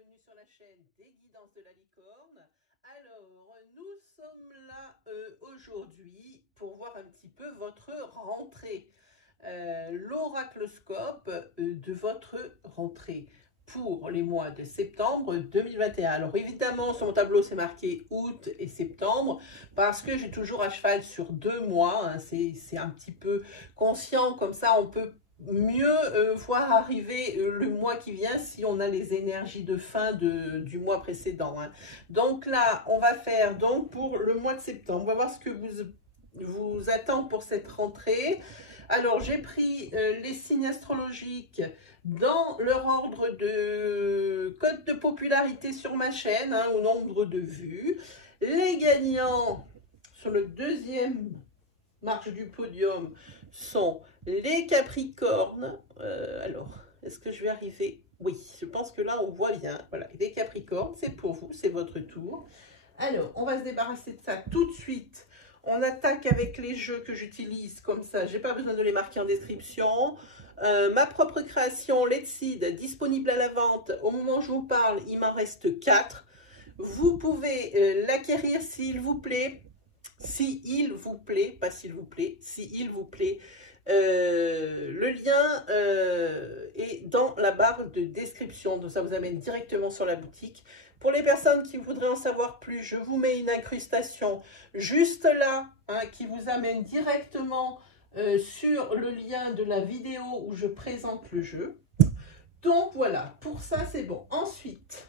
bienvenue sur la chaîne des Guidances de la Licorne. Alors, nous sommes là aujourd'hui pour voir un petit peu votre rentrée, l'oracloscope de votre rentrée pour les mois de septembre 2021. Alors évidemment, sur mon tableau, c'est marqué août et septembre, parce que j'ai toujours à cheval sur 2 mois, hein, c'est un petit peu conscient, comme ça on peut mieux voir arriver le mois qui vient si on a les énergies de fin du mois précédent, hein. Donc là, on va faire donc pour le mois de septembre. On va voir ce que vous attend pour cette rentrée. Alors, j'ai pris les signes astrologiques dans leur ordre de code de popularité sur ma chaîne, hein, au nombre de vues. Les gagnants sur le deuxième marche du podium sont les Capricornes. Alors, est-ce que je vais arriver? Oui, je pense que là, on voit bien. Voilà, les Capricornes, c'est pour vous, c'est votre tour. Alors, on va se débarrasser de ça tout de suite. On attaque avec les jeux que j'utilise, comme ça, j'ai pas besoin de les marquer en description. Ma propre création, Let's Seed, disponible à la vente. Au moment où je vous parle, il m'en reste 4. Vous pouvez l'acquérir s'il vous plaît. S'il vous plaît, pas s'il vous plaît, s'il vous plaît. Le lien est dans la barre de description, donc ça vous amène directement sur la boutique. Pour les personnes qui voudraient en savoir plus, je vous mets une incrustation juste là, hein, qui vous amène directement sur le lien de la vidéo où je présente le jeu. Donc voilà, pour ça c'est bon. Ensuite,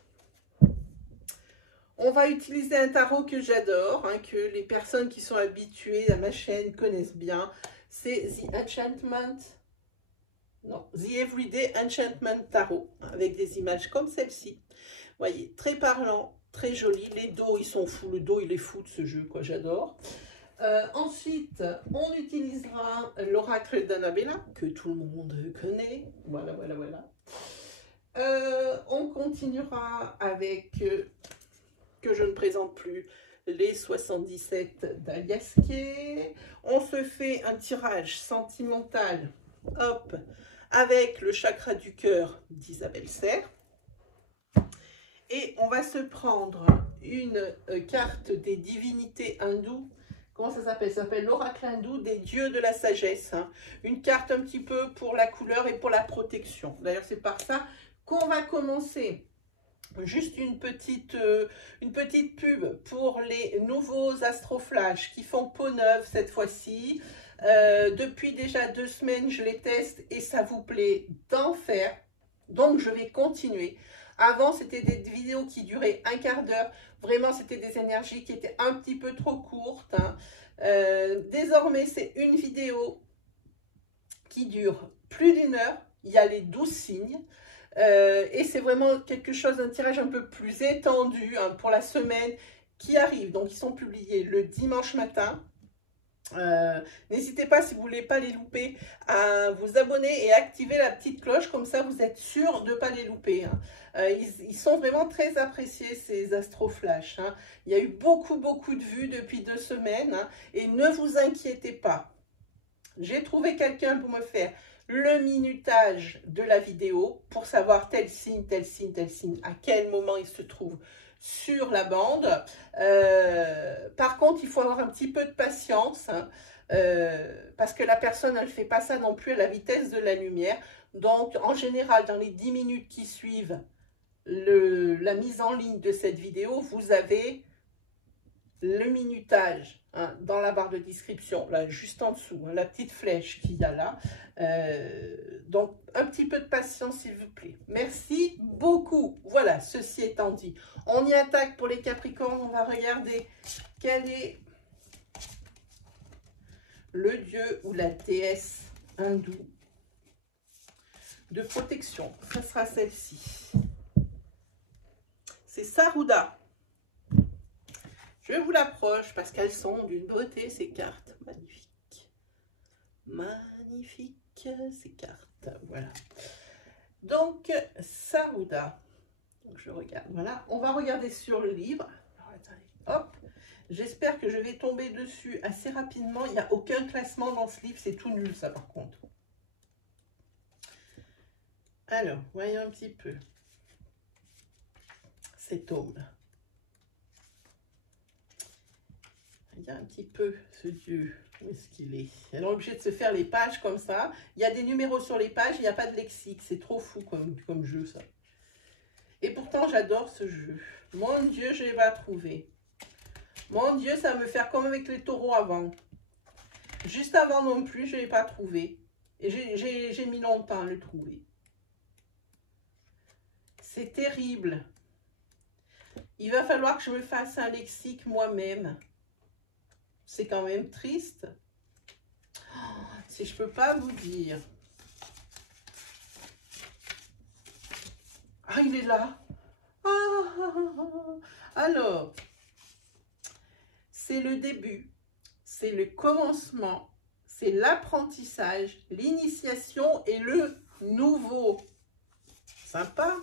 on va utiliser un tarot que j'adore, hein, que les personnes qui sont habituées à ma chaîne connaissent bien. C'est The Enchantment, non, The Everyday Enchantment Tarot, avec des images comme celle-ci. Vous voyez, très parlant, très joli. Les dos, ils sont fous. Le dos, il est fou de ce jeu, quoi, j'adore. Ensuite, on utilisera l'oracle d'Annabella, que tout le monde connaît. Voilà, voilà, voilà. On continuera avec... que je ne présente plus, les 77 d'Aliasquet. On se fait un tirage sentimental, hop, avec le chakra du cœur d'Isabelle Serre. Et on va se prendre une carte des divinités hindoues. Comment ça s'appelle? Ça s'appelle l'oracle hindou des dieux de la sagesse, hein. Une carte un petit peu pour la couleur et pour la protection. D'ailleurs, c'est par ça qu'on va commencer. Juste une petite pub pour les nouveaux Astroflash qui font peau neuve cette fois-ci. Depuis déjà 2 semaines, je les teste et ça vous plaît d'enfer. Donc, je vais continuer. Avant, c'était des vidéos qui duraient un quart d'heure. Vraiment, c'était des énergies qui étaient un petit peu trop courtes, hein. Désormais, c'est une vidéo qui dure plus d'1 heure. Il y a les 12 signes. Et c'est vraiment quelque chose, un tirage un peu plus étendu, hein, pour la semaine qui arrive. Donc, ils sont publiés le dimanche matin. N'hésitez pas, si vous ne voulez pas les louper, à vous abonner et activer la petite cloche. Comme ça, vous êtes sûr de ne pas les louper, hein. Ils sont vraiment très appréciés, ces Astroflash, hein. Il y a eu beaucoup de vues depuis 2 semaines, hein, et ne vous inquiétez pas. J'ai trouvé quelqu'un pour me faire le minutage de la vidéo pour savoir tel signe, à quel moment il se trouve sur la bande. Par contre, il faut avoir un petit peu de patience, hein, parce que la personne, elle ne fait pas ça non plus à la vitesse de la lumière. Donc, en général, dans les 10 minutes qui suivent la mise en ligne de cette vidéo, vous avez le minutage, hein, dans la barre de description, là, juste en dessous, hein, la petite flèche qu'il y a là. Donc, un petit peu de patience, s'il vous plaît. Merci beaucoup. Voilà, ceci étant dit, on y attaque pour les Capricornes. On va regarder quel est le dieu ou la déesse hindoue de protection. Ça sera celle-ci. C'est Saruda. Je vous l'approche parce qu'elles sont d'une beauté, ces cartes. Magnifiques. Magnifiques, ces cartes. Voilà. Donc, Saruda. Donc, je regarde. Voilà. On va regarder sur le livre. Alors, attendez. Hop. J'espère que je vais tomber dessus assez rapidement. Il n'y a aucun classement dans ce livre. C'est tout nul, ça, par contre. Alors, voyons un petit peu. cet homme. Il y a un petit peu ce Dieu. Où est-ce qu'il est? Elle est obligée de se faire les pages comme ça. Il y a des numéros sur les pages, il n'y a pas de lexique. C'est trop fou comme jeu, ça. Et pourtant, j'adore ce jeu. Mon Dieu, je n'ai pas trouvé. Mon Dieu, ça va me faire comme avec les taureaux avant. Juste avant non plus, je ne l'ai pas trouvé. Et j'ai mis longtemps à le trouver. C'est terrible. Il va falloir que je me fasse un lexique moi-même. C'est quand même triste. Oh, si je ne peux pas vous dire. Ah, il est là. Alors, c'est le début, c'est le commencement, c'est l'apprentissage, l'initiation et le nouveau. Sympa.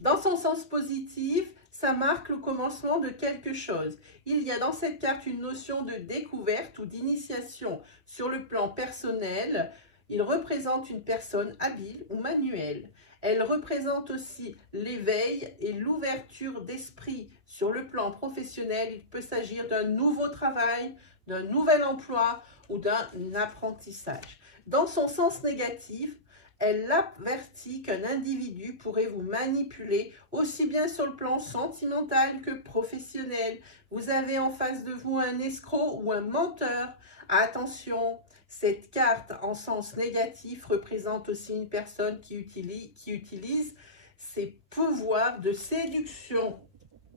Dans son sens positif, ça marque le commencement de quelque chose. Il y a dans cette carte une notion de découverte ou d'initiation sur le plan personnel. Il représente une personne habile ou manuelle. Elle représente aussi l'éveil et l'ouverture d'esprit. Sur le plan professionnel, il peut s'agir d'un nouveau travail, d'un nouvel emploi ou d'un apprentissage. Dans son sens négatif, elle avertit qu'un individu pourrait vous manipuler aussi bien sur le plan sentimental que professionnel. Vous avez en face de vous un escroc ou un menteur. Attention, cette carte en sens négatif représente aussi une personne qui utilise ses pouvoirs de séduction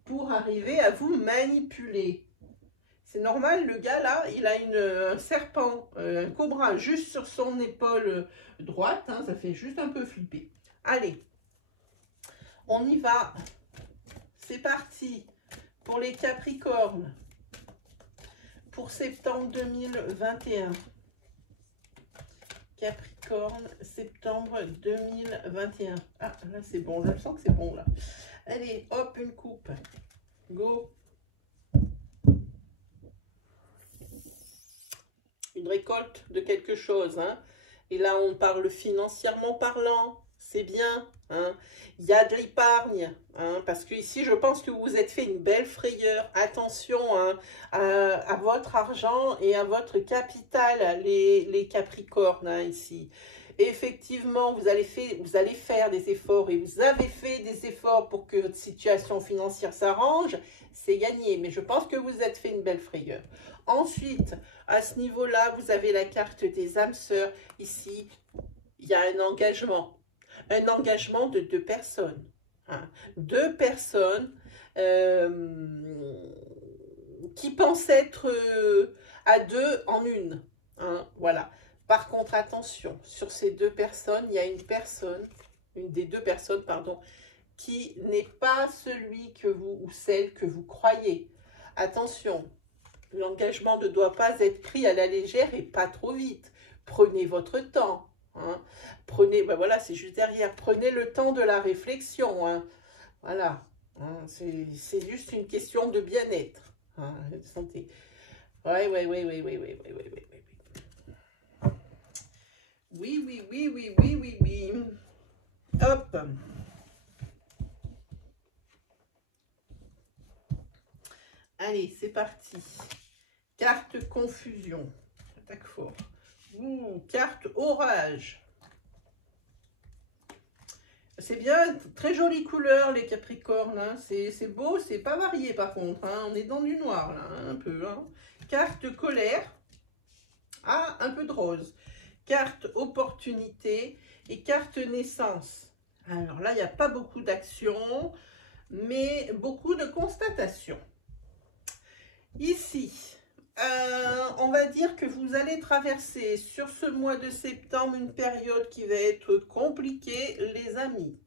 pour arriver à vous manipuler. C'est normal, le gars là, il a un serpent, un cobra juste sur son épaule droite, hein, ça fait juste un peu flipper. Allez, on y va. C'est parti pour les Capricornes pour septembre 2021. Capricorne, septembre 2021. Ah, là c'est bon, je sens que c'est bon là. Allez, hop, une coupe. Go. Une récolte de quelque chose, hein. Et là, on parle financièrement parlant, c'est bien, hein. Il y a de l'épargne, hein, parce que ici, je pense que vous vous êtes fait une belle frayeur. Attention, hein, à votre argent et à votre capital, les Capricornes, hein, ici. Et effectivement, vous allez faire des efforts, et vous avez fait des efforts pour que votre situation financière s'arrange, c'est gagné. Mais je pense que vous vous êtes fait une belle frayeur. Ensuite, à ce niveau-là, vous avez la carte des âmes sœurs. Ici, il y a un engagement de deux personnes. Hein. Deux personnes qui pensent être à deux en une. Hein, voilà. Par contre, attention, sur ces deux personnes, il y a une des deux personnes, pardon, qui n'est pas celui que vous ou celle que vous croyez. Attention, l'engagement ne doit pas être pris à la légère et pas trop vite. Prenez votre temps. Hein. Prenez, ben voilà, c'est juste derrière. Prenez le temps de la réflexion. Hein. Voilà. Hein, c'est juste une question de bien-être. Hein, de santé. Oui. Oui. Hop. Allez, c'est parti. Carte confusion. Attaque fort. Carte orage. C'est bien, très jolie couleur les Capricornes. Hein. C'est beau, c'est pas varié par contre. Hein. On est dans du noir là, hein, un peu. Hein. Carte colère. Ah, un peu de rose. Carte opportunité et carte naissance. Alors là, il n'y a pas beaucoup d'action, mais beaucoup de constatations. Ici, on va dire que vous allez traverser sur ce mois de septembre une période qui va être compliquée, les amis.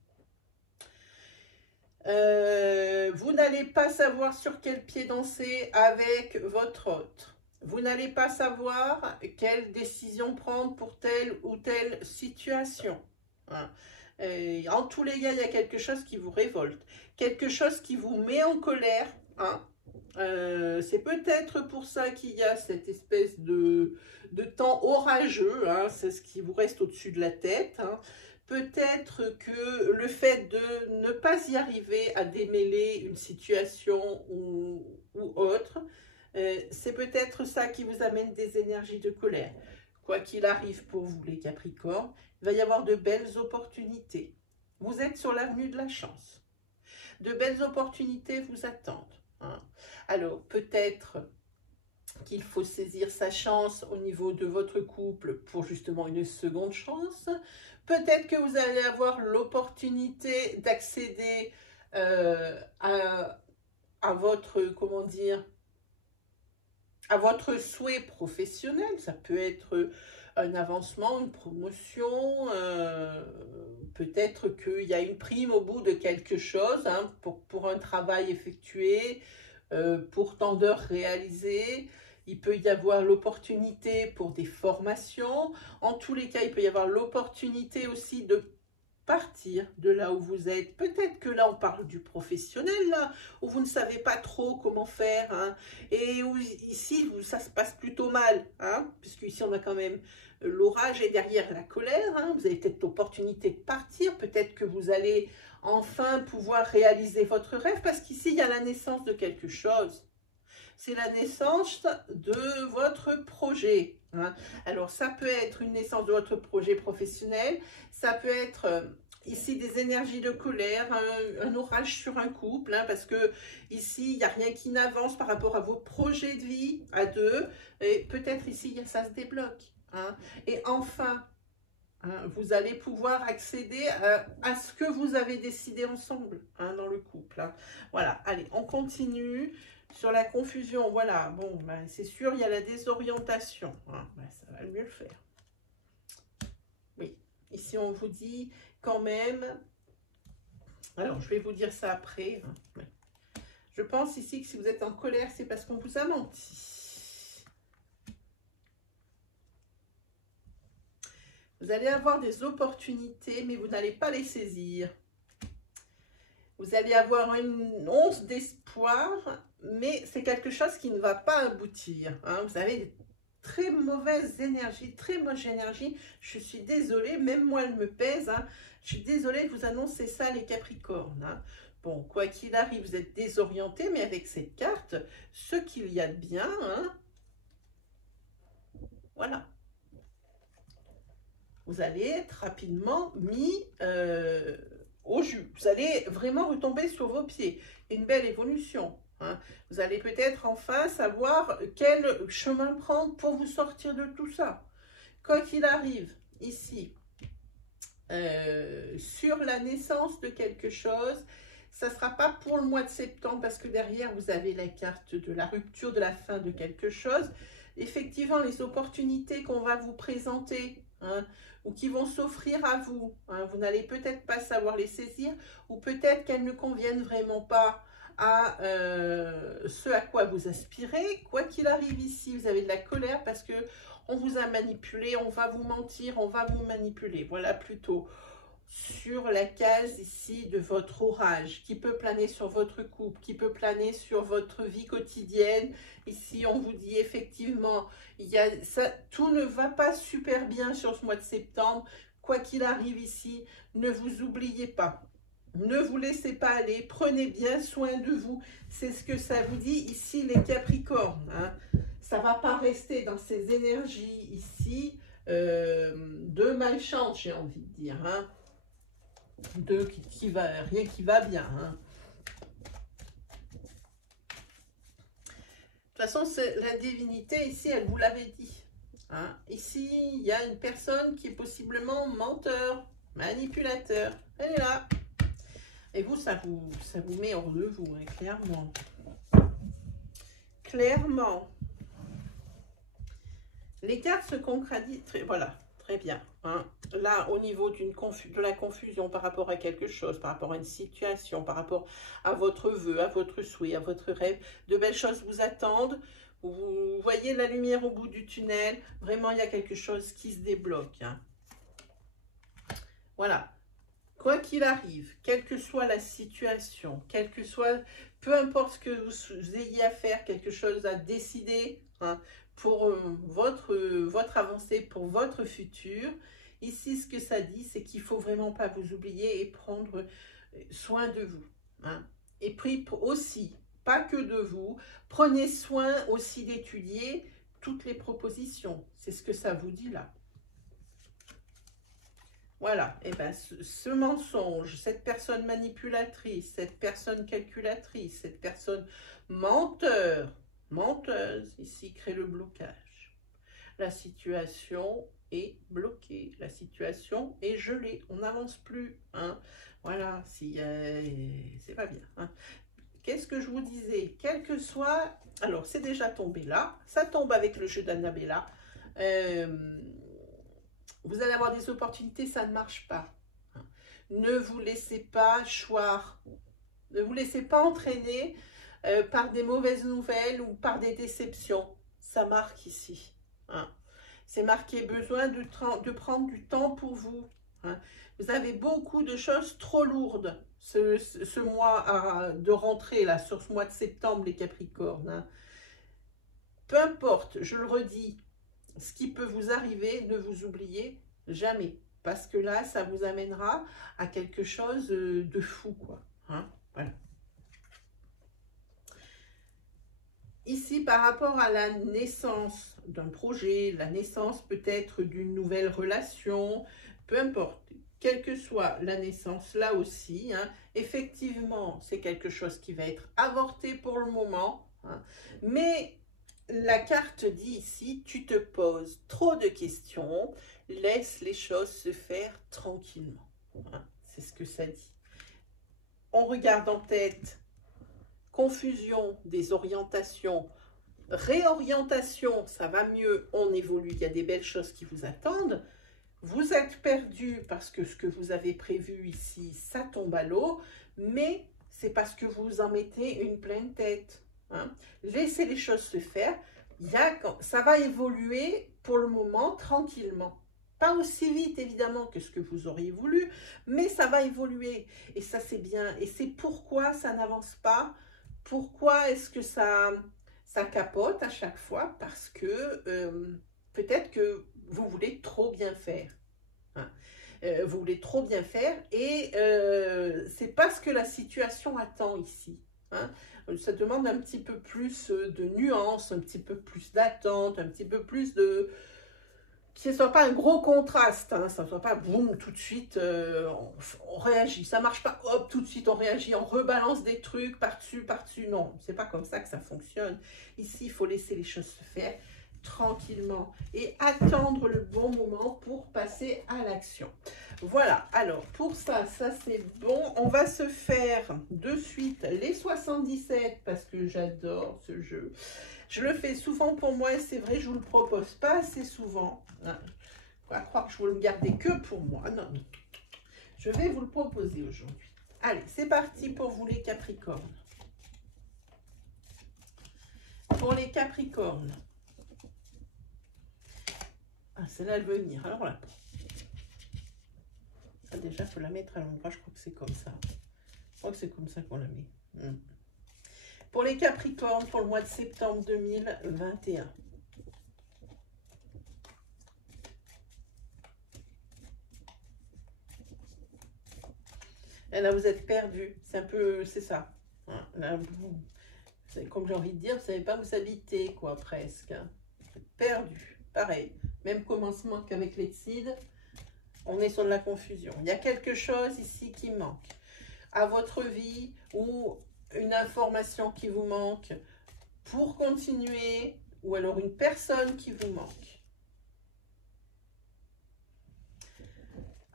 Vous n'allez pas savoir sur quel pied danser avec votre hôte. Vous n'allez pas savoir quelle décision prendre pour telle ou telle situation. Hein. En tous les cas, il y a quelque chose qui vous révolte, quelque chose qui vous met en colère. Hein. C'est peut-être pour ça qu'il y a cette espèce de temps orageux. Hein. C'est ce qui vous reste au-dessus de la tête. Hein. peut-être que le fait de ne pas y arriver à démêler une situation ou autre, c'est peut-être ça qui vous amène des énergies de colère. Quoi qu'il arrive pour vous les Capricornes, il va y avoir de belles opportunités. Vous êtes sur l'avenue de la chance. De belles opportunités vous attendent. Hein. Alors peut-être qu'il faut saisir sa chance au niveau de votre couple pour justement une seconde chance. Peut-être que vous allez avoir l'opportunité d'accéder à votre, comment dire, à votre souhait professionnel. Ça peut être un avancement, une promotion, peut-être qu'il y a une prime au bout de quelque chose, hein, pour un travail effectué, pour tant d'heures réalisées. Il peut y avoir l'opportunité pour des formations. En tous les cas, il peut y avoir l'opportunité aussi de partir de là où vous êtes. Peut-être que là, on parle du professionnel, là, où vous ne savez pas trop comment faire, hein, et où ici, ça se passe plutôt mal, hein, puisque ici, on a quand même l'orage et derrière la colère. Hein, vous avez peut-être l'opportunité de partir. Peut-être que vous allez enfin pouvoir réaliser votre rêve, parce qu'ici, il y a la naissance de quelque chose. C'est la naissance de votre projet. Hein. Alors, ça peut être une naissance de votre projet professionnel, ça peut être ici des énergies de colère, un orage sur un couple, hein, parce que ici, il n'y a rien qui n'avance par rapport à vos projets de vie à deux, et peut-être ici, ça se débloque. Hein. Et enfin, hein, vous allez pouvoir accéder à ce que vous avez décidé ensemble, hein, dans le couple. Hein. Voilà, allez, on continue. Sur la confusion, voilà, bon, ben, c'est sûr, il y a la désorientation. Hein, ben, ça va mieux le faire. Oui, ici, on vous dit quand même... Alors, je vais vous dire ça après. Hein, ouais. Je pense ici que si vous êtes en colère, c'est parce qu'on vous a menti. Vous allez avoir des opportunités, mais vous n'allez pas les saisir. Vous allez avoir une once d'espoir, mais c'est quelque chose qui ne va pas aboutir. Hein. Vous avez des très mauvaises énergies, très moche énergie. Je suis désolée, même moi, elle me pèse. Hein. Je suis désolée de vous annoncer ça, les Capricornes. Hein. Bon, quoi qu'il arrive, vous êtes désorientés, mais avec cette carte, ce qu'il y a de bien, hein, voilà. Vous allez être rapidement mis... au jus. Vous allez vraiment retomber sur vos pieds. Une belle évolution. Hein. Vous allez peut-être enfin savoir quel chemin prendre pour vous sortir de tout ça. Quoi qu'il arrive, ici, sur la naissance de quelque chose, ça ne sera pas pour le mois de septembre parce que derrière, vous avez la carte de la rupture, de la fin de quelque chose. Effectivement, les opportunités qu'on va vous présenter, hein, ou qui vont s'offrir à vous, hein, vous n'allez peut-être pas savoir les saisir, ou peut-être qu'elles ne conviennent vraiment pas à ce à quoi vous aspirez. Quoi qu'il arrive ici, vous avez de la colère parce que on vous a manipulé, on va vous mentir, on va vous manipuler. Voilà plutôt sur la case ici de votre orage, qui peut planer sur votre couple, qui peut planer sur votre vie quotidienne. Ici, on vous dit effectivement, tout ne va pas super bien sur ce mois de septembre. Quoi qu'il arrive ici, ne vous oubliez pas. Ne vous laissez pas aller, prenez bien soin de vous. C'est ce que ça vous dit ici, les Capricornes. Hein. Ça ne va pas rester dans ces énergies ici de malchance, j'ai envie de dire. Hein. Rien qui va bien. Hein. De toute façon, la divinité ici, elle vous l'avait dit. Hein. Ici, il y a une personne qui est possiblement menteur, manipulateur. Elle est là. Et vous, ça vous met hors de vous, hein, clairement. Clairement. Les cartes se concrétisent. Voilà, très bien. Hein. Là, au niveau de la confusion par rapport à quelque chose, par rapport à une situation, par rapport à votre vœu, à votre souhait, à votre rêve, de belles choses vous attendent. Vous voyez la lumière au bout du tunnel. Vraiment, il y a quelque chose qui se débloque. Hein. Voilà. Quoi qu'il arrive, quelle que soit la situation, peu importe ce que vous ayez à faire, quelque chose à décider, hein, pour votre avancée, pour votre futur, Ici, ce que ça dit, c'est qu'il ne faut vraiment pas vous oublier et prendre soin de vous. Hein. Et puis aussi, pas que de vous, prenez soin aussi d'étudier toutes les propositions. C'est ce que ça vous dit là. Voilà, et bien ce mensonge, cette personne manipulatrice, cette personne calculatrice, cette personne menteuse, ici crée le blocage. La situation est bloquée, la situation est gelée, on n'avance plus. Hein. Voilà, si, c'est pas bien. Hein. Qu'est-ce que je vous disais? Quel que soit... Alors, c'est déjà tombé là, ça tombe avec le jeu d'Annabella. Vous allez avoir des opportunités, ça ne marche pas. Ne vous laissez pas choir. Ne vous laissez pas entraîner par des mauvaises nouvelles ou par des déceptions. Ça marque ici. Hein. C'est marqué besoin de prendre du temps pour vous. Hein. Vous avez beaucoup de choses trop lourdes ce mois de rentrée, là, sur ce mois de septembre, les Capricornes. Hein. Peu importe, je le redis, ce qui peut vous arriver, ne vous oubliez jamais. Parce que là, ça vous amènera à quelque chose de fou, quoi. Hein, voilà. Ici, par rapport à la naissance d'un projet, la naissance peut-être d'une nouvelle relation, peu importe, quelle que soit la naissance, là aussi, hein, effectivement, c'est quelque chose qui va être avorté pour le moment, hein, mais la carte dit ici, tu te poses trop de questions, laisse les choses se faire tranquillement. Hein, c'est ce que ça dit. On regarde en tête, confusion des orientations, réorientation, ça va mieux, on évolue, il y a des belles choses qui vous attendent. Vous êtes perdu parce que ce que vous avez prévu ici, ça tombe à l'eau, mais c'est parce que vous en mettez une pleine tête. Hein. Laissez les choses se faire. Ça va évoluer pour le moment tranquillement. Pas aussi vite évidemment que ce que vous auriez voulu, mais ça va évoluer. Et ça c'est bien. Et c'est pourquoi ça n'avance pas. Pourquoi est-ce que ça capote à chaque fois? Parce que peut-être que vous voulez trop bien faire. Hein. Vous voulez trop bien faire et c'est pas ce que la situation attend ici. Hein. Ça demande un petit peu plus de nuances, un petit peu plus d'attente, un petit peu plus de... que ce ne soit pas un gros contraste, hein, ça ne soit pas boum, tout de suite on réagit. Ça ne marche pas, hop, tout de suite on réagit, on rebalance des trucs par-dessus, par-dessus. Non, c'est pas comme ça que ça fonctionne. Ici, il faut laisser les choses se faire tranquillement et attendre le bon moment pour passer à l'action. Voilà, alors pour ça c'est bon. On va se faire de suite les 77 parce que j'adore ce jeu. Je le fais souvent pour moi et c'est vrai, je ne vous le propose pas assez souvent. Hein. On va croire que je veux le garder que pour moi. Non, non. Je vais vous le proposer aujourd'hui. Allez, c'est parti pour vous les Capricornes. Pour les Capricornes. Ah, celle-là, elle veut venir. Alors là. Ah, déjà, il faut la mettre à l'endroit. Je crois que c'est comme ça. Je crois que c'est comme ça qu'on la met. Pour les Capricornes, pour le mois de septembre 2021. Et là, vous êtes perdu. C'est un peu... C'est ça. Hein, là, comme j'ai envie de dire, vous ne savez pas où vous habitez, quoi, presque. Vous êtes perdu. Pareil. Même commencement qu'avec les Tsides, on est sur de la confusion. Il y a quelque chose ici qui manque à votre vie ou une information qui vous manque pour continuer ou alors une personne qui vous manque.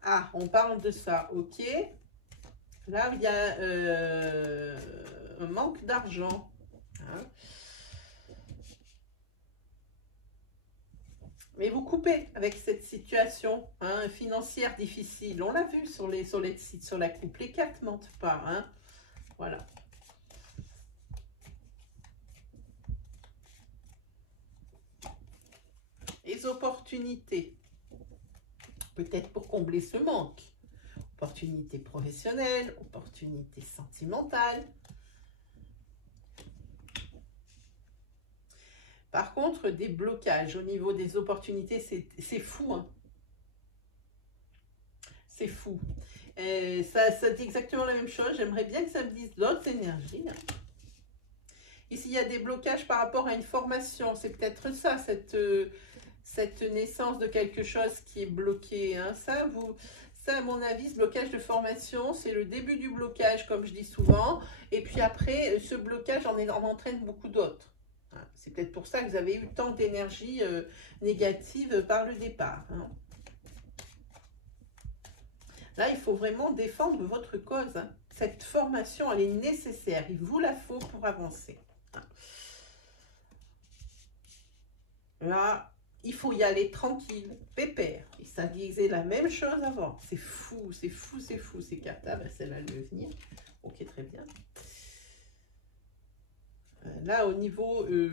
Ah, on parle de ça, ok. Là, il y a un manque d'argent. Hein. Mais vous coupez avec cette situation hein, financière difficile. On l'a vu sur les sites, sur la coupe. Les cartes ne mentent pas. Hein. Voilà. Les opportunités. Peut-être pour combler ce manque. Opportunités professionnelles, opportunités sentimentales. Par contre, des blocages au niveau des opportunités, c'est fou. Hein. C'est fou. Ça dit exactement la même chose. J'aimerais bien que ça me dise d'autres énergies. Ici, il y a des blocages par rapport à une formation. C'est peut-être ça, cette naissance de quelque chose qui est bloqué. Hein. Ça, à mon avis, ce blocage de formation, c'est le début du blocage, comme je dis souvent. Et puis après, ce blocage en entraîne beaucoup d'autres. Hein. C'est peut-être pour ça que vous avez eu tant d'énergie négative par le départ. Hein. Là, il faut vraiment défendre votre cause. Hein. Cette formation, elle est nécessaire. Il vous la faut pour avancer. Hein. Là, il faut y aller tranquille, pépère. Et ça disait la même chose avant. C'est fou, c'est fou, c'est fou. Ces cartes-là, ben, celle-là, elle veut venir. Ok, très bien. Là, au niveau... il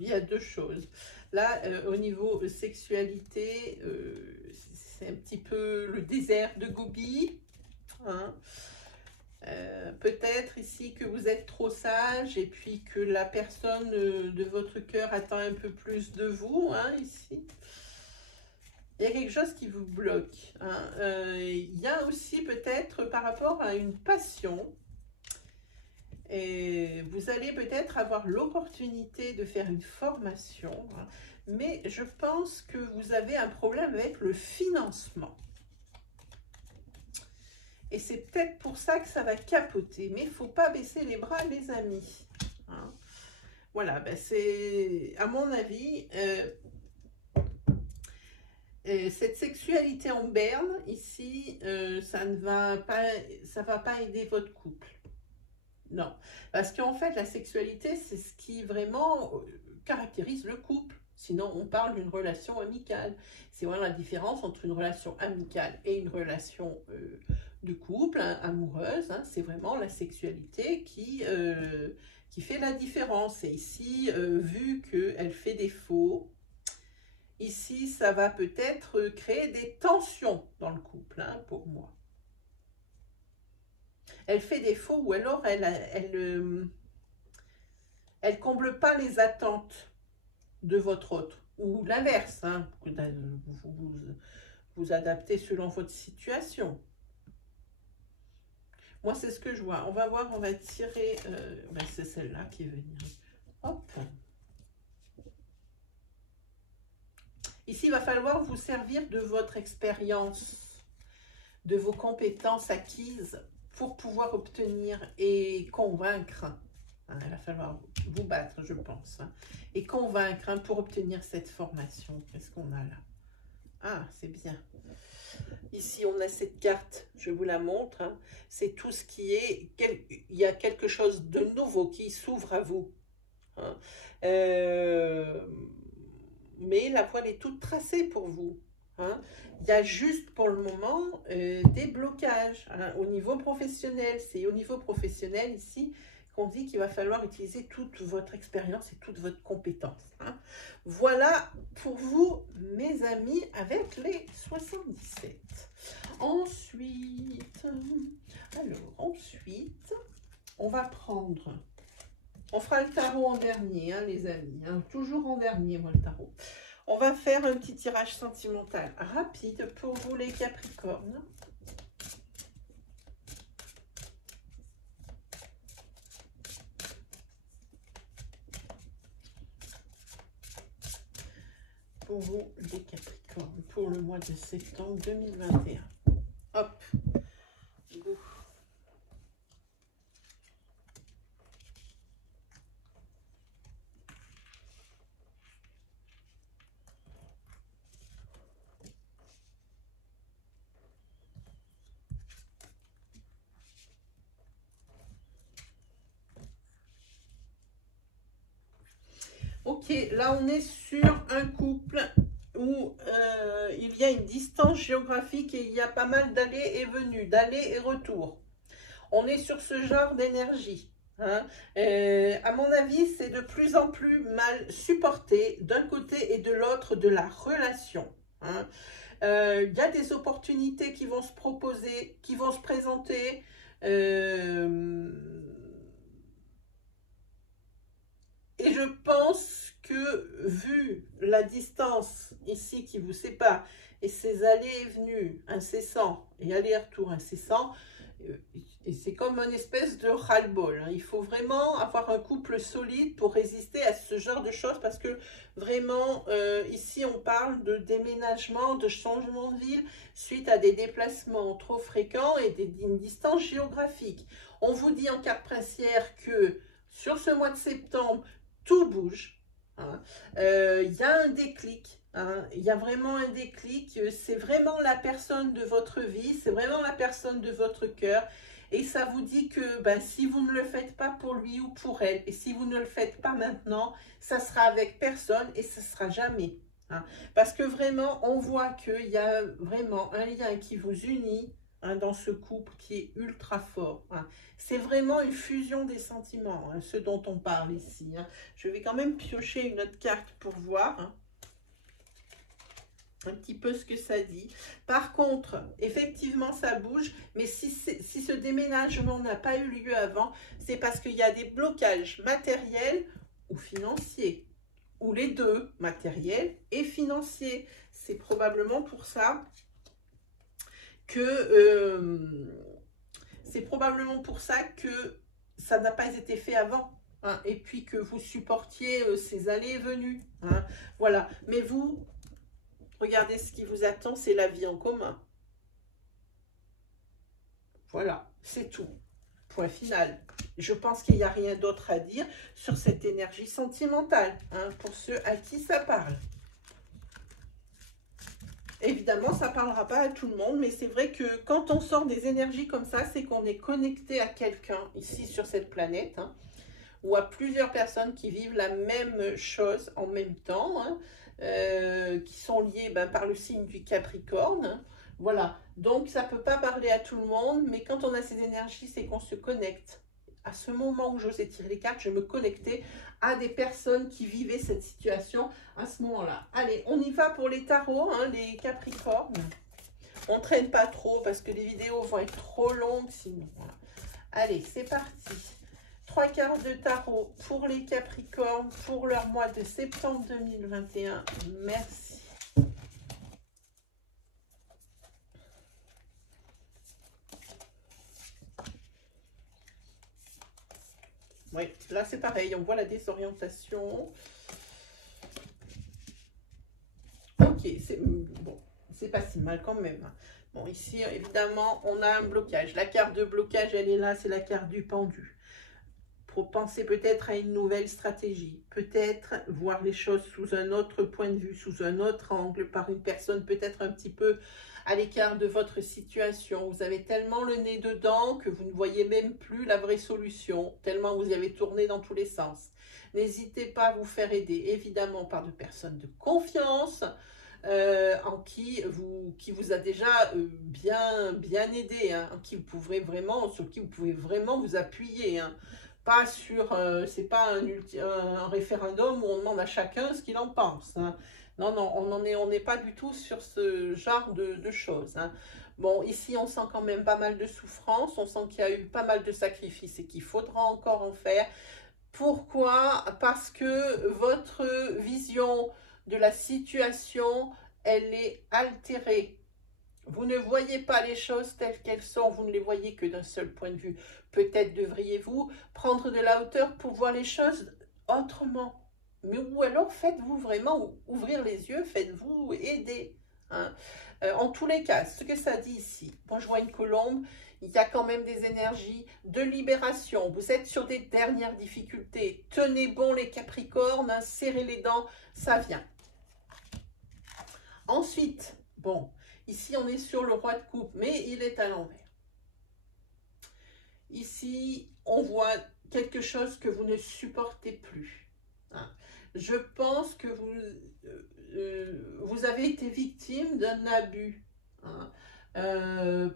y a deux choses. Là, au niveau sexualité, c'est un petit peu le désert de Gobi. Hein. Peut-être ici que vous êtes trop sage et puis que la personne de votre cœur attend un peu plus de vous, hein, ici. Il y a quelque chose qui vous bloque. Hein. Il y a aussi peut-être par rapport à une passion. Et vous allez peut-être avoir l'opportunité de faire une formation, hein, mais je pense que vous avez un problème avec le financement. Et c'est peut-être pour ça que ça va capoter. Mais il ne faut pas baisser les bras, les amis. Hein. Voilà, ben c'est, à mon avis, cette sexualité en berne, ici, ça ne va pas aider votre couple. Non, parce qu'en fait, la sexualité, c'est ce qui vraiment caractérise le couple. Sinon, on parle d'une relation amicale. C'est vraiment la différence entre une relation amicale et une relation de couple, hein, amoureuse. Hein, c'est vraiment la sexualité qui fait la différence. Et ici, vu qu'elle fait défaut, ici, ça va peut-être créer des tensions dans le couple, hein, pour moi. Elle fait défaut ou alors elle comble pas les attentes de votre autre. Ou l'inverse, hein, vous adaptez selon votre situation. Moi, c'est ce que je vois. On va voir, on va tirer... ben c'est celle-là qui est venue. Hop. Ici, il va falloir vous servir de votre expérience, de vos compétences acquises pour pouvoir obtenir et convaincre. Hein, il va falloir vous battre, je pense. Hein, et convaincre, hein, pour obtenir cette formation. Qu'est-ce qu'on a là? Ah, c'est bien. Ici, on a cette carte, je vous la montre. Hein, c'est tout ce qui est... Il y a quelque chose de nouveau qui s'ouvre à vous. Hein, mais la voie est toute tracée pour vous. Hein. Il y a juste pour le moment des blocages, hein, au niveau professionnel. C'est au niveau professionnel ici qu'on dit qu'il va falloir utiliser toute votre expérience et toute votre compétence. Hein. Voilà pour vous, mes amis, avec les 77. Ensuite, on va prendre... On fera le tarot en dernier, hein, les amis. Hein, toujours en dernier, moi, le tarot. On va faire un petit tirage sentimental rapide pour vous, les Capricornes. Pour vous, les Capricornes, pour le mois de septembre 2021. Hop. Go. Ok, là on est sur un couple où il y a une distance géographique et il y a pas mal d'allées et venues, d'allées et retours. On est sur ce genre d'énergie. Hein. À mon avis, c'est de plus en plus mal supporté d'un côté et de l'autre de la relation. Hein. Y a des opportunités qui vont se proposer, qui vont se présenter. Et je pense que, vu la distance ici qui vous sépare et ces allées et venues incessants et allers-retours incessants, et c'est comme une espèce de ras-le-bol. Hein. Il faut vraiment avoir un couple solide pour résister à ce genre de choses parce que vraiment, ici, on parle de déménagement, de changement de ville suite à des déplacements trop fréquents et d'une distance géographique. On vous dit en carte princière que sur ce mois de septembre, tout bouge. Hein. Y a un déclic. Hein, il y a vraiment un déclic, c'est vraiment la personne de votre vie, c'est vraiment la personne de votre cœur. Et ça vous dit que ben, si vous ne le faites pas pour lui ou pour elle, et si vous ne le faites pas maintenant, ça sera avec personne et ça sera jamais. Hein. Parce que vraiment, on voit qu'il y a vraiment un lien qui vous unit hein, dans ce couple qui est ultra fort. Hein. C'est vraiment une fusion des sentiments, hein, ce dont on parle ici. Hein. Je vais quand même piocher une autre carte pour voir. Hein. Un petit peu ce que ça dit. Par contre, effectivement, ça bouge, mais si ce déménagement n'a pas eu lieu avant, c'est parce qu'il y a des blocages matériels ou financiers, ou les deux, matériels et financiers. C'est probablement pour ça que ça n'a pas été fait avant. Hein, et puis que vous supportiez ces allées et venues. Hein, voilà. Mais vous... Regardez ce qui vous attend, c'est la vie en commun. Voilà, c'est tout. Point final. Je pense qu'il n'y a rien d'autre à dire sur cette énergie sentimentale, hein, pour ceux à qui ça parle. Évidemment, ça ne parlera pas à tout le monde, mais c'est vrai que quand on sort des énergies comme ça, c'est qu'on est connecté à quelqu'un ici sur cette planète, hein, ou à plusieurs personnes qui vivent la même chose en même temps, hein, qui sont liées ben, par le signe du Capricorne. Voilà, donc ça ne peut pas parler à tout le monde, mais quand on a ces énergies, c'est qu'on se connecte. À ce moment où j'osais tirer les cartes, je me connectais à des personnes qui vivaient cette situation à ce moment-là. Allez, on y va pour les tarots, hein, les Capricornes. On ne traîne pas trop parce que les vidéos vont être trop longues sinon. Voilà. Allez, c'est parti. 3 cartes de tarot pour les Capricornes pour leur mois de septembre 2021. Merci. Oui, là c'est pareil, on voit la désorientation. Ok, c'est bon, c'est pas si mal quand même. Bon, ici, évidemment, on a un blocage. La carte de blocage, elle est là, c'est la carte du pendu. Pour penser peut-être à une nouvelle stratégie, peut-être voir les choses sous un autre point de vue, sous un autre angle, par une personne peut-être un petit peu à l'écart de votre situation. Vous avez tellement le nez dedans que vous ne voyez même plus la vraie solution, tellement vous y avez tourné dans tous les sens. N'hésitez pas à vous faire aider, évidemment, par de personnes de confiance, qui vous a déjà bien aidé, hein, sur qui vous pouvez vraiment vous appuyer, hein. Pas sur, c'est pas un référendum où on demande à chacun ce qu'il en pense. Hein. Non, non, on n'est pas du tout sur ce genre de choses. Hein. Bon, ici, on sent quand même pas mal de souffrance, on sent qu'il y a eu pas mal de sacrifices et qu'il faudra encore en faire. Pourquoi? Parce que votre vision de la situation, elle est altérée. Vous ne voyez pas les choses telles qu'elles sont, vous ne les voyez que d'un seul point de vue. Peut-être devriez-vous prendre de la hauteur pour voir les choses autrement. Mais ou alors faites-vous vraiment ouvrir les yeux, faites-vous aider. Hein. En tous les cas, ce que ça dit ici, moi je vois une colombe, il y a quand même des énergies de libération. Vous êtes sur des dernières difficultés. Tenez bon les Capricornes, hein, serrez les dents, ça vient. Ensuite, bon... Ici, on est sur le roi de coupe, mais il est à l'envers. Ici, on voit quelque chose que vous ne supportez plus. Hein. Je pense que vous avez été victime d'un abus. Hein.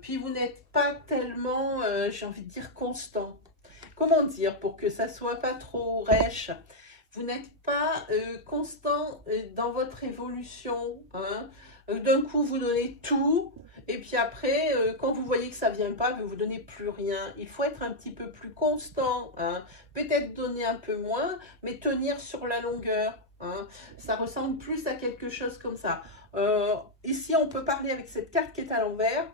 Puis vous n'êtes pas tellement, j'ai envie de dire, constant. Comment dire pour que ça soit pas trop rêche? Vous n'êtes pas constant dans votre évolution. Hein. D'un coup, vous donnez tout, et puis après, quand vous voyez que ça ne vient pas, vous ne donnez plus rien. Il faut être un petit peu plus constant. Hein. Peut-être donner un peu moins, mais tenir sur la longueur. Hein. Ça ressemble plus à quelque chose comme ça. Ici, on peut parler avec cette carte qui est à l'envers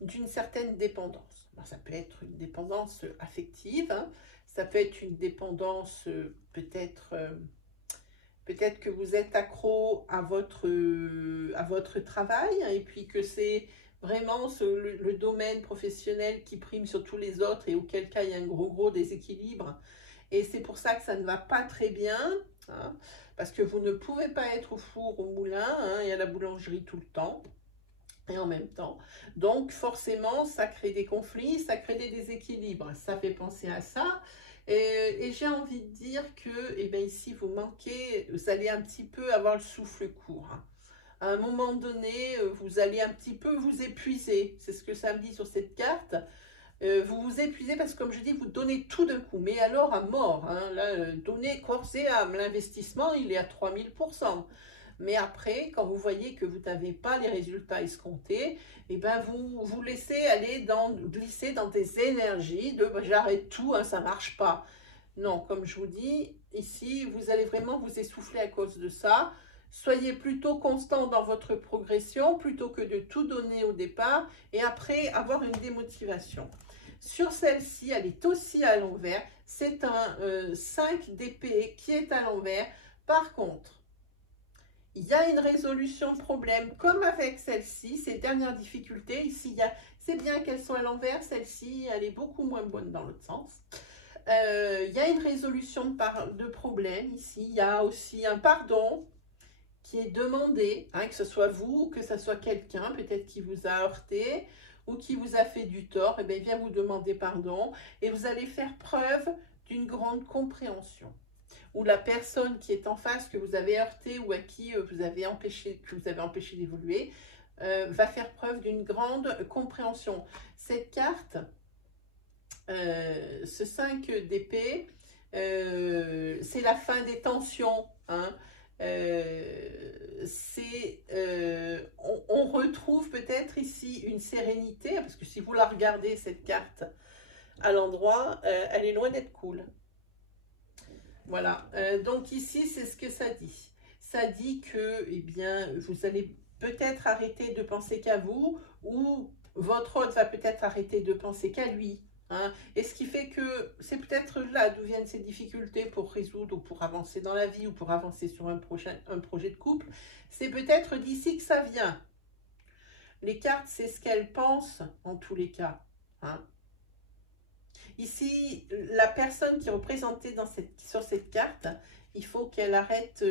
d'une certaine dépendance. Alors, ça peut être une dépendance affective, hein. Ça peut être une dépendance peut-être que vous êtes accro à votre travail, hein, et puis que c'est vraiment le domaine professionnel qui prime sur tous les autres et auquel cas il y a un gros déséquilibre. Et c'est pour ça que ça ne va pas très bien, hein, parce que vous ne pouvez pas être au four, au moulin, hein, et à la boulangerie tout le temps et en même temps. Donc forcément, ça crée des conflits, ça crée des déséquilibres. Ça fait penser à ça. Et j'ai envie de dire que eh bien, ici, vous allez un petit peu avoir le souffle court, hein. À un moment donné, vous allez un petit peu vous épuiser. C'est ce que ça me dit sur cette carte. Vous vous épuisez parce que, comme je dis, vous donnez tout d'un coup. Mais alors à mort, hein, là, donnez corps et âme. L'investissement, il est à 3000%. Mais après, quand vous voyez que vous n'avez pas les résultats escomptés, eh ben vous laissez glisser dans des énergies de j'arrête tout, hein, ça ne marche pas. Non, comme je vous dis, ici, vous allez vraiment vous essouffler à cause de ça. Soyez plutôt constant dans votre progression plutôt que de tout donner au départ et après avoir une démotivation. Sur celle-ci, elle est aussi à l'envers. C'est un 5 d'épée qui est à l'envers. Par contre, il y a une résolution de problème, comme avec celle-ci, ces dernières difficultés. Ici, c'est bien qu'elles soient à l'envers, celle-ci, elle est beaucoup moins bonne dans l'autre sens. Il y a une résolution de problème ici. Il y a aussi un pardon qui est demandé, hein, que ce soit vous, que ce soit quelqu'un, peut-être qui vous a heurté ou qui vous a fait du tort, et bien, il vient vous demander pardon et vous allez faire preuve d'une grande compréhension. Ou la personne qui est en face, que vous avez heurté ou à qui vous avez empêché d'évoluer, va faire preuve d'une grande compréhension. Cette carte, ce 5 d'épée, c'est la fin des tensions, hein. On retrouve peut-être ici une sérénité, parce que si vous la regardez, cette carte, à l'endroit, elle est loin d'être cool. Voilà, donc ici, c'est ce que ça dit. Ça dit que, eh bien, vous allez peut-être arrêter de penser qu'à vous, ou votre hôte va peut-être arrêter de penser qu'à lui, hein. Et ce qui fait que c'est peut-être là d'où viennent ces difficultés pour résoudre, ou pour avancer dans la vie, ou pour avancer sur un projet de couple. C'est peut-être d'ici que ça vient. Les cartes, c'est ce qu'elles pensent, en tous les cas, hein. Ici, la personne qui est représentée sur cette carte, il faut qu'elle arrête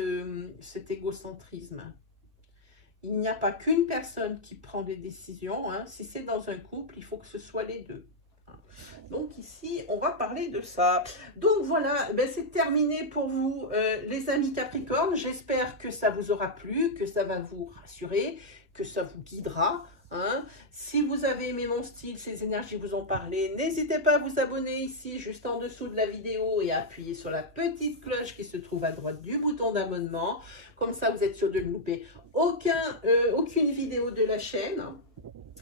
cet égocentrisme. Il n'y a pas qu'une personne qui prend des décisions, hein. Si c'est dans un couple, il faut que ce soit les deux. Donc ici, on va parler de ça. Donc voilà, ben c'est terminé pour vous, les amis Capricorne. J'espère que ça vous aura plu, que ça va vous rassurer, que ça vous guidera, hein. Si vous avez aimé mon style, ces énergies vous ont parlé, n'hésitez pas à vous abonner ici, juste en dessous de la vidéo, et à appuyer sur la petite cloche qui se trouve à droite du bouton d'abonnement. Comme ça, vous êtes sûr de ne louper aucune vidéo de la chaîne.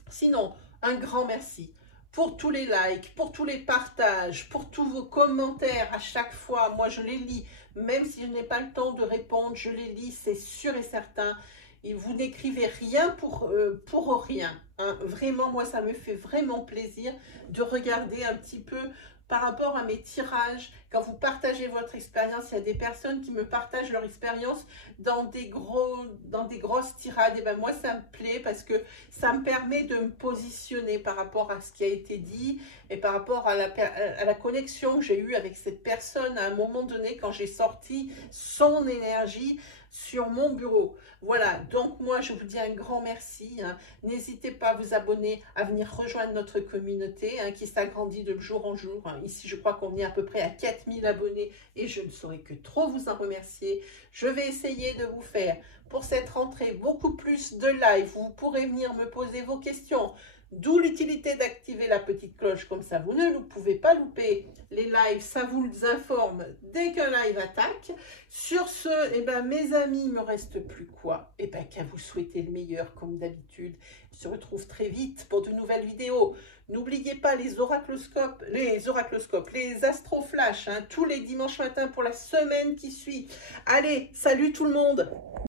Sinon, un grand merci pour tous les likes, pour tous les partages, pour tous vos commentaires à chaque fois. Moi, je les lis, même si je n'ai pas le temps de répondre, je les lis, c'est sûr et certain. Et vous n'écrivez rien pour rien, hein. Vraiment, moi, ça me fait vraiment plaisir de regarder un petit peu par rapport à mes tirages. Quand vous partagez votre expérience, il y a des personnes qui me partagent leur expérience dans des grosses tirades. Et ben moi, ça me plaît parce que ça me permet de me positionner par rapport à ce qui a été dit et par rapport à la connexion que j'ai eue avec cette personne à un moment donné quand j'ai sorti son énergie sur mon bureau. Voilà, donc moi je vous dis un grand merci, hein. N'hésitez pas à vous abonner, à venir rejoindre notre communauté, hein, qui s'agrandit de jour en jour, hein. Ici je crois qu'on est à peu près à 4000 abonnés et je ne saurais que trop vous en remercier. Je vais essayer de vous faire pour cette rentrée beaucoup plus de live. Vous pourrez venir me poser vos questions. D'où l'utilité d'activer la petite cloche, comme ça vous ne pouvez pas louper les lives, ça vous informe dès qu'un live attaque. Sur ce, eh ben, mes amis, il ne me reste plus quoi? Eh ben, qu'à vous souhaiter le meilleur comme d'habitude. On se retrouve très vite pour de nouvelles vidéos. N'oubliez pas les oracloscopes, les astroflash, hein, tous les dimanches matins pour la semaine qui suit. Allez, salut tout le monde!